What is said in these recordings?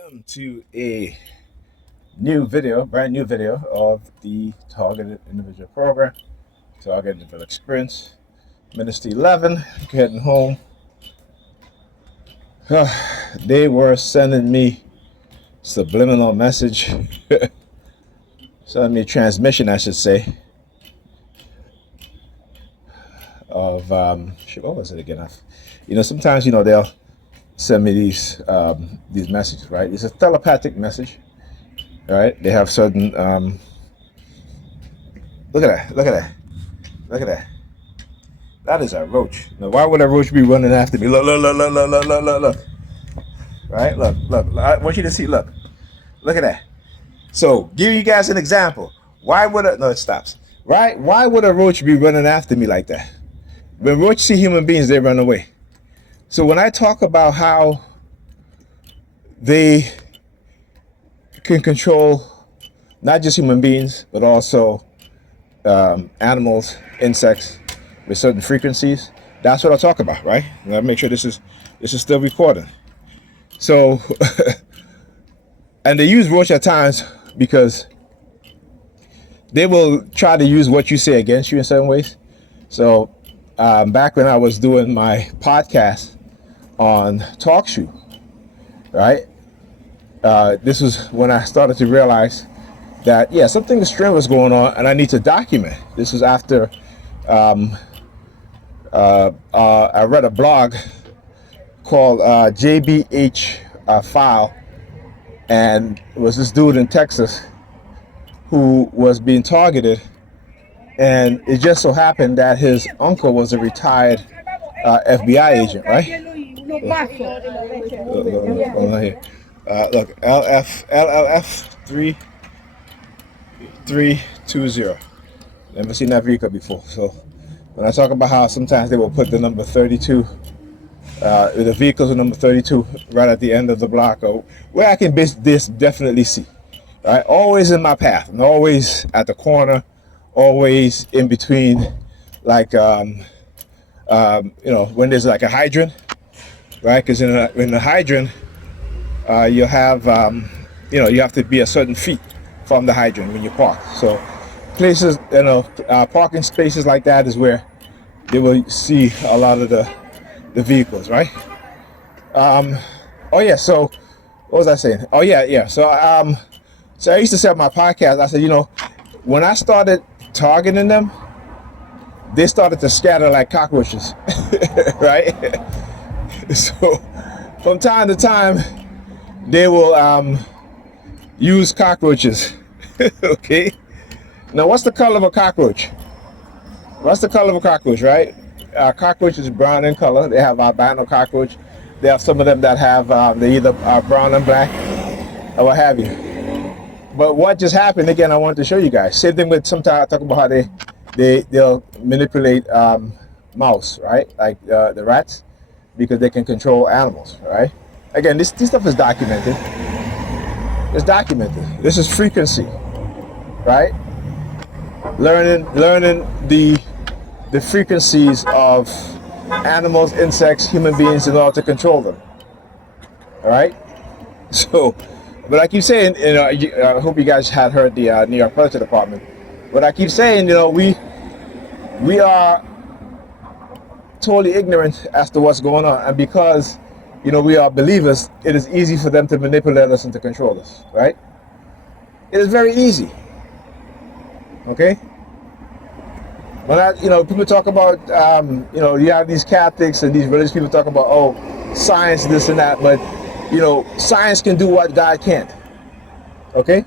Welcome to a brand new video of the Targeted Individual Program, Targeted Individual Experience. Minister 11, getting home. They were sending me subliminal message, sending me transmission, I should say, of, what was it again? Sometimes, they'll send me these messages, right? It's a telepathic message, right? They have certain look at that. That is a roach. Now, why would a roach be running after me? Look. Right? Look. I want you to see. Look at that. So, give you guys an example. It stops. Right? Why would a roach be running after me like that? When roaches see human beings, they run away. So when I talk about how they can control not just human beings, but also animals, insects with certain frequencies, that's what I talk about, right? And I make sure this is still recording. So, and they use roach at times because they will try to use what you say against you in certain ways. So back when I was doing my podcast on TalkShoe, right? This was when I started to realize that, something strange was going on and I need to document. This was after I read a blog called JBH File, and it was this dude in Texas who was being targeted, and it just so happened that his uncle was a retired FBI agent, right? Look, LLF 3320. Never seen that vehicle before. So when I talk about how sometimes they will put the number 32, the vehicles with number 32 right at the end of the block, or where I can definitely see. Right, always in my path, and always at the corner, always in between, like when there's like a hydrant, right? Because in the hydrant, you'll have you have to be a certain feet from the hydrant when you park. So places, parking spaces like that is where they will see a lot of the vehicles, right? So what was I saying? So I used to say on my podcast, I said, when I started targeting them, they started to scatter like cockroaches, right? So from time to time, they will use cockroaches. Okay. Now, what's the color of a cockroach? Right? Cockroach is brown in color. They have albino cockroach. They have some of them that have they either are brown and black or what have you. But what just happened again? I wanted to show you guys. Same thing with sometimes I talk about how they'll manipulate mouse, right? Like the rats, because they can control animals, right? Again, this stuff is documented. It's documented. This is frequency, right? Learning the frequencies of animals, insects, human beings in order to control them. All right. So, but I keep saying, I hope you guys had heard the New York Police Department. But I keep saying, we are totally ignorant as to what's going on, and because we are believers, it is easy for them to manipulate us and to control us, right? It is very easy. Okay. When people talk about, you have these Catholics and these religious people talk about, science, this and that, but science can do what God can't. Okay.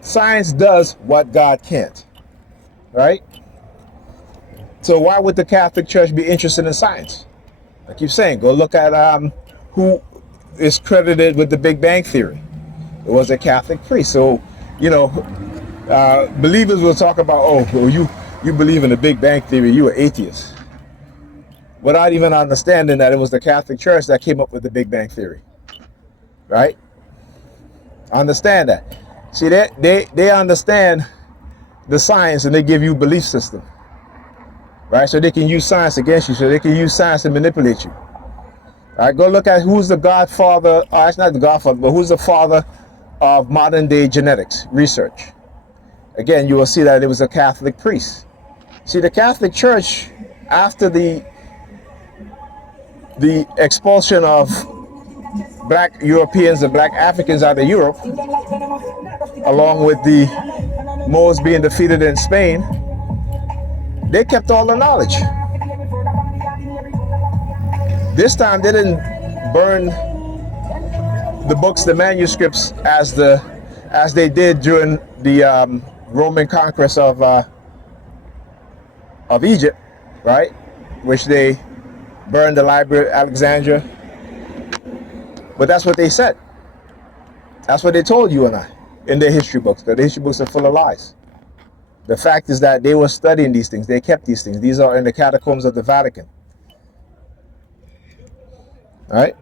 Science does what God can't, right? So why would the Catholic Church be interested in science? I keep saying, go look at who is credited with the Big Bang Theory. It was a Catholic priest. So, believers will talk about, you believe in the Big Bang Theory, you are atheist. Without even understanding that it was the Catholic Church that came up with the Big Bang Theory. Right? Understand that. See, they understand the science, and they give you belief system. Right? So they can use science against you. So they can use science to manipulate you. All right, go look at who's the godfather, it's not the godfather, but who's the father of modern day genetics research. Again, you will see that it was a Catholic priest. See, the Catholic Church, after the expulsion of black Europeans and black Africans out of Europe, along with the Moors being defeated in Spain, they kept all the knowledge. This time they didn't burn the books, the manuscripts, as they did during the Roman conquest of Egypt, right? Which they burned the library at Alexandria. But that's what they said. That's what they told you and I in their history books. The history books are full of lies. The fact is that they were studying these things. They kept these things. These are in the catacombs of the Vatican. All right?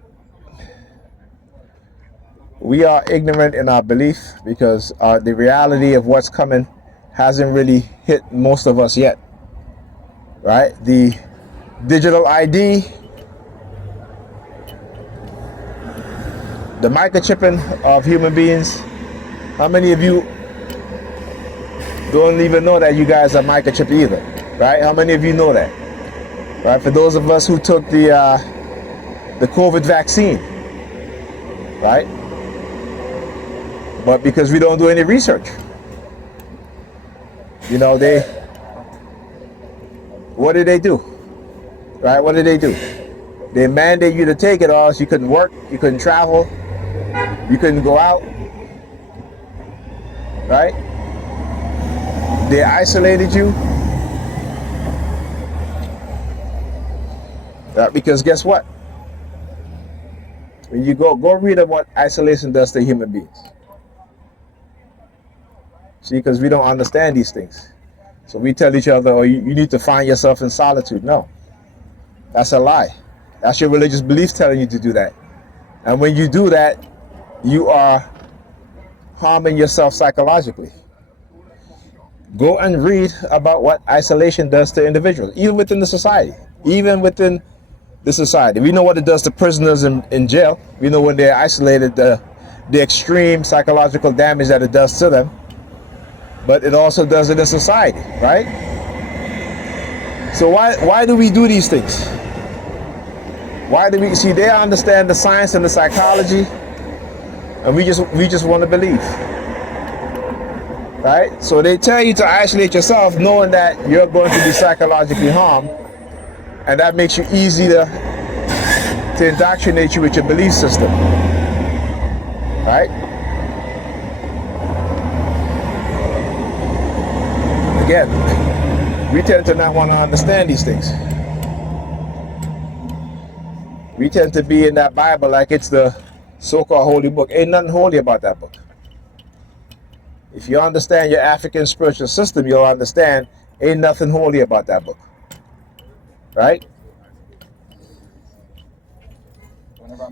We are ignorant in our belief because the reality of what's coming hasn't really hit most of us yet. Right? The digital ID, the microchipping of human beings. How many of you don't even know that you guys are microchipped either? Right? How many of you know that? Right? For those of us who took the COVID vaccine, right? But because we don't do any research, you know, what did they do? Right? What did they do? They mandate you to take it, or else you couldn't work, you couldn't travel, you couldn't go out, right? They isolated you. Because guess what? When you go read about what isolation does to human beings. See, because we don't understand these things. So we tell each other, oh, you need to find yourself in solitude. No, that's a lie. That's your religious beliefs telling you to do that. And when you do that, you are harming yourself psychologically. Go and read about what isolation does to individuals, even within the society. Even within the society. We know what it does to prisoners in jail. We know when they're isolated, the extreme psychological damage that it does to them. But it also does it in society, right? So why do we do these things? Why do we see? They understand the science and the psychology, and we just want to believe, right? So they tell you to isolate yourself, knowing that you're going to be psychologically harmed, and that makes you easy to indoctrinate you with your belief system, right? Again, we tend to not want to understand these things. We tend to be in that Bible like it's the so-called holy book. Ain't nothing holy about that book. If you understand your African spiritual system, you'll understand ain't nothing holy about that book. Right?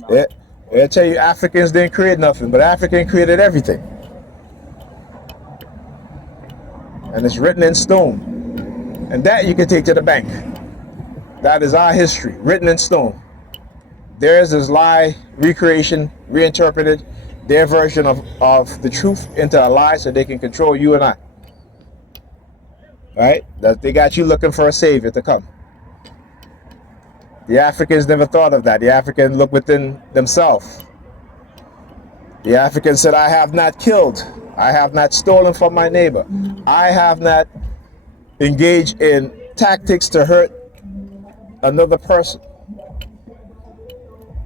They'll tell you Africans didn't create nothing, but African created everything. And it's written in stone. And that you can take to the bank. That is our history, written in stone. Theirs is lie, recreation, reinterpreted, their version of the truth into a lie so they can control you and I. Right? That they got you looking for a savior to come. The Africans never thought of that. The African looked within themselves. The African said, I have not killed. I have not stolen from my neighbor. I have not engaged in tactics to hurt another person.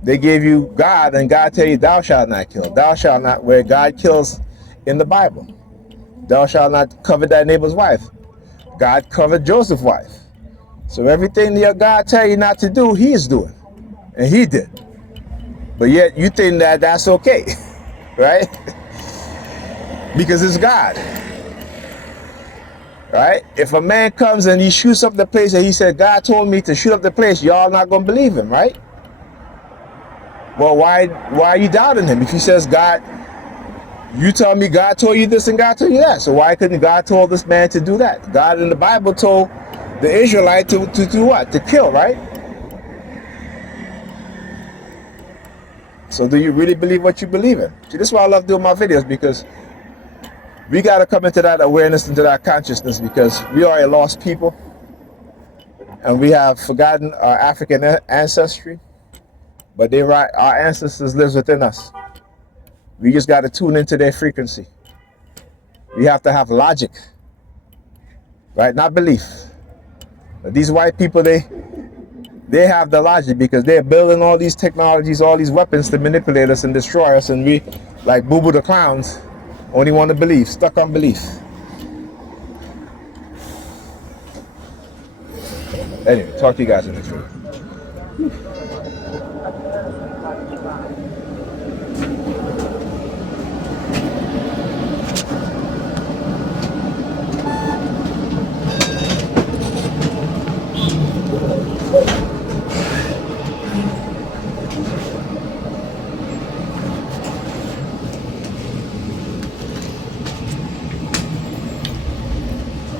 They gave you God, and God tell you, thou shalt not kill. Thou shalt not, where God kills in the Bible. Thou shalt not covet thy neighbor's wife. God covered Joseph's wife. So everything your God tell you not to do, he is doing. And he did. But yet you think that that's okay, right? Because it's God. Right? If a man comes and he shoots up the place and he said, God told me to shoot up the place, y'all not going to believe him, right? Well, why are you doubting him? If he says, God, you tell me God told you this and God told you that. So why couldn't God told this man to do that? God in the Bible told the Israelite to do what? To kill, right? So do you really believe what you believe in? See, this is why I love doing my videos, because we got to come into that awareness, into that consciousness, because we are a lost people and we have forgotten our African ancestry, but they're right, our ancestors lives within us. We just got to tune into their frequency. We have to have logic, right? Not belief. But these white people, they have the logic, because they're building all these technologies, all these weapons to manipulate us and destroy us, and we, like Boo Boo the Clowns, only want to believe, stuck on belief. Anyway, talk to you guys in the next video.